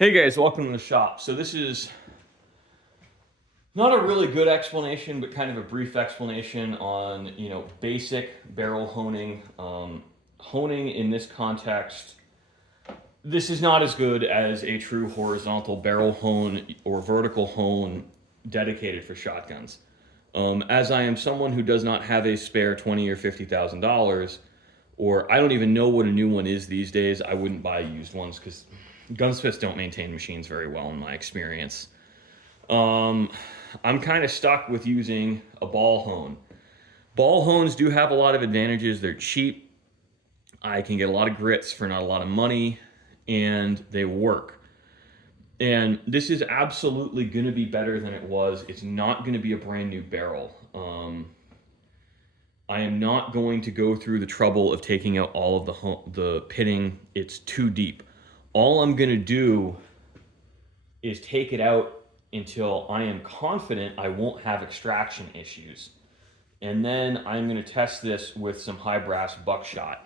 Hey guys, welcome to the shop. So this is not a really good explanation, but kind of a brief explanation on, basic barrel honing. Honing in this context, this is not as good as a true horizontal barrel hone or vertical hone dedicated for shotguns. As I am someone who does not have a spare $20,000 or $50,000, or I don't even know what a new one is these days, I wouldn't buy used ones because gunsmiths don't maintain machines very well in my experience. I'm kind of stuck with using a ball hone. Ball hones do have a lot of advantages. They're cheap. I can get a lot of grits for not a lot of money, and they work. And this is absolutely going to be better than it was. It's not going to be a brand new barrel. I am not going to go through the trouble of taking out all of the pitting. It's too deep. All I'm going to do is take it out until I am confident I won't have extraction issues. And then I'm going to test this with some high brass buckshot.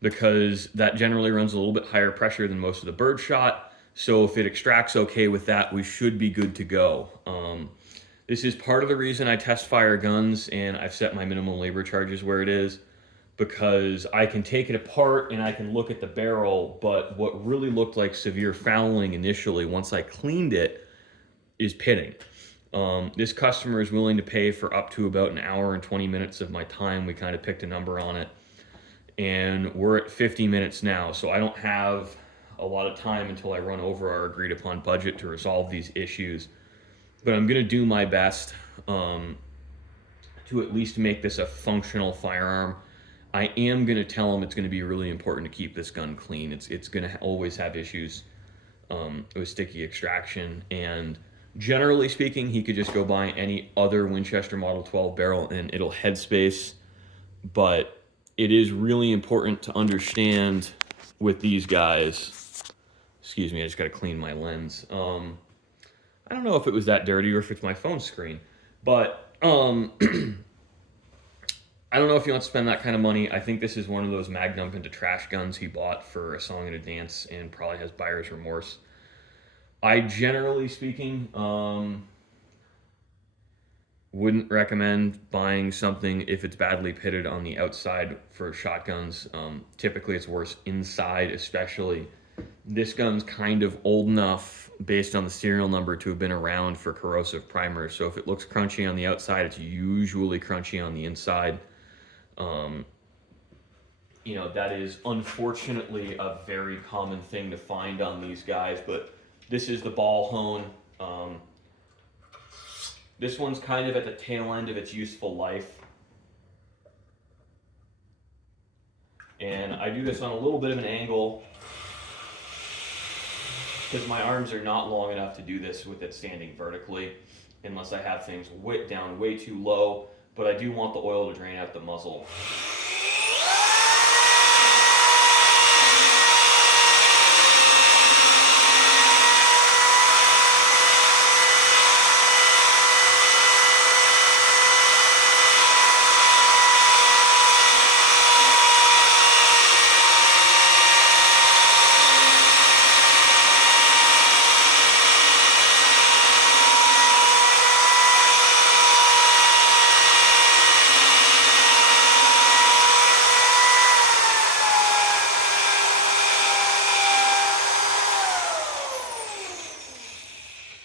Because that generally runs a little bit higher pressure than most of the bird shot. So if it extracts okay with that, we should be good to go. This is part of the reason I test fire guns and I've set my minimum labor charges where it is, because I can take it apart and I can look at the barrel, but what really looked like severe fouling initially once I cleaned it is pitting. This customer is willing to pay for up to about an hour and 20 minutes of my time. We kind of picked a number on it, and we're at 50 minutes now, so I don't have a lot of time until I run over our agreed upon budget to resolve these issues. But I'm going to do my best to at least make this a functional firearm. I am going to tell him it's going to be really important to keep this gun clean. It's going to always have issues with sticky extraction, and generally speaking, he could just go buy any other Winchester Model 12 barrel and it'll headspace. But it is really important to understand with these guys. Excuse me, I just got to clean my lens. I don't know if it was that dirty or if it's my phone screen, but I don't know if you want to spend that kind of money. I think this is one of those mag dump into trash guns he bought for a song and a dance and probably has buyer's remorse. I generally speaking wouldn't recommend buying something if it's badly pitted on the outside for shotguns. Typically it's worse inside, especially. This gun's kind of old enough based on the serial number to have been around for corrosive primers. So if it looks crunchy on the outside, it's usually crunchy on the inside. That is unfortunately a very common thing to find on these guys, but this is the ball hone. This one's kind of at the tail end of its useful life. And I do this on a little bit of an angle because my arms are not long enough to do this with it standing vertically unless I have things down way too low, but I do want the oil to drain out the muzzle.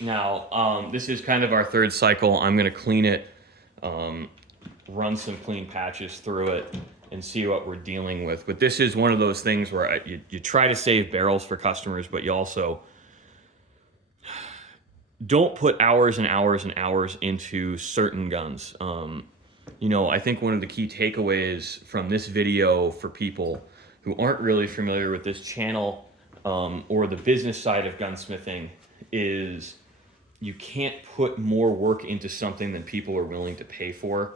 Now, this is kind of our third cycle. I'm going to clean it, run some clean patches through it, and see what we're dealing with. But this is one of those things where you try to save barrels for customers, but you also don't put hours and hours and hours into certain guns. I think one of the key takeaways from this video for people who aren't really familiar with this channel or the business side of gunsmithing is you can't put more work into something than people are willing to pay for.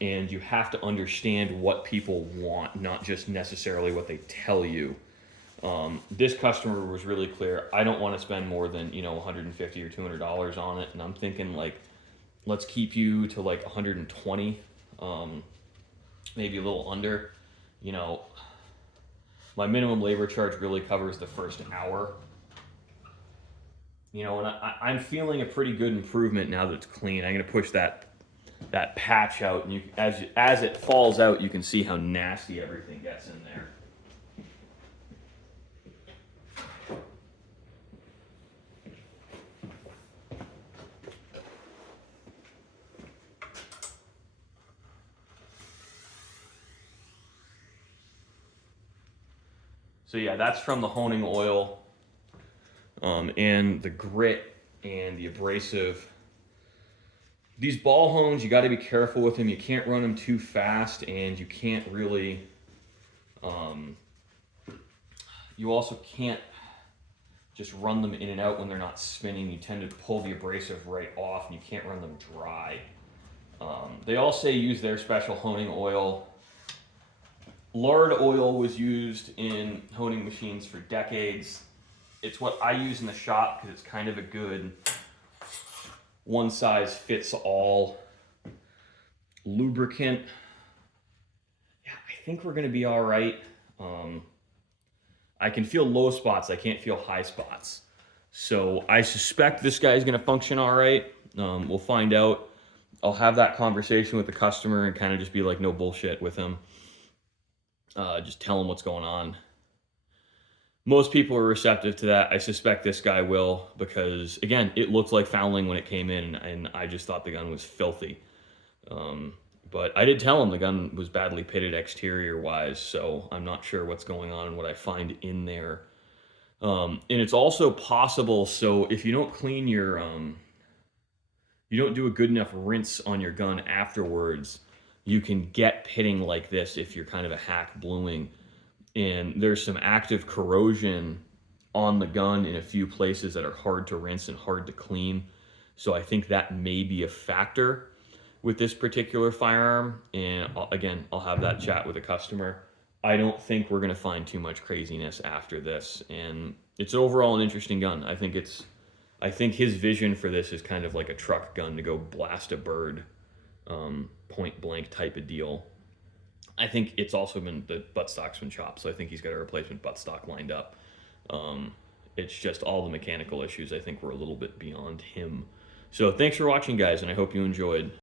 And you have to understand what people want, not just necessarily what they tell you. This customer was really clear. I don't want to spend more than, $150 or $200 on it. And I'm thinking let's keep you to 120, maybe a little under. My minimum labor charge really covers the first hour. You know, and I'm feeling a pretty good improvement now that it's clean. I'm gonna push that patch out, and as it falls out, you can see how nasty everything gets in there. So yeah, that's from the honing oil, and the grit and the abrasive. These ball hones, you got to be careful with them. You can't run them too fast, and you can't really. You also can't just run them in and out when they're not spinning. You tend to pull the abrasive right off, and you can't run them dry. They all say use their special honing oil. Lard oil was used in honing machines for decades. It's what I use in the shop because it's kind of a good one size fits all lubricant. Yeah, I think we're going to be all right. I can feel low spots. I can't feel high spots. So I suspect this guy is going to function all right. We'll find out. I'll have that conversation with the customer and kind of just be like, no bullshit with him. Just tell him what's going on. Most people are receptive to that. I suspect this guy will because, again, it looked like fouling when it came in, and I just thought the gun was filthy. But I did tell him the gun was badly pitted exterior-wise, so I'm not sure what's going on and what I find in there. And it's also possible, so if you don't clean your, you don't do a good enough rinse on your gun afterwards, you can get pitting like this if you're kind of a hack bluing. And there's some active corrosion on the gun in a few places that are hard to rinse and hard to clean. So I think that may be a factor with this particular firearm. And again, I'll have that chat with a customer. I don't think we're gonna find too much craziness after this. And it's overall an interesting gun. I think his vision for this is kind of like a truck gun to go blast a bird, point blank type of deal. I think it's also been, the buttstock's been chopped, so I think he's got a replacement buttstock lined up. It's just all the mechanical issues I think were a little bit beyond him. So thanks for watching, guys, and I hope you enjoyed.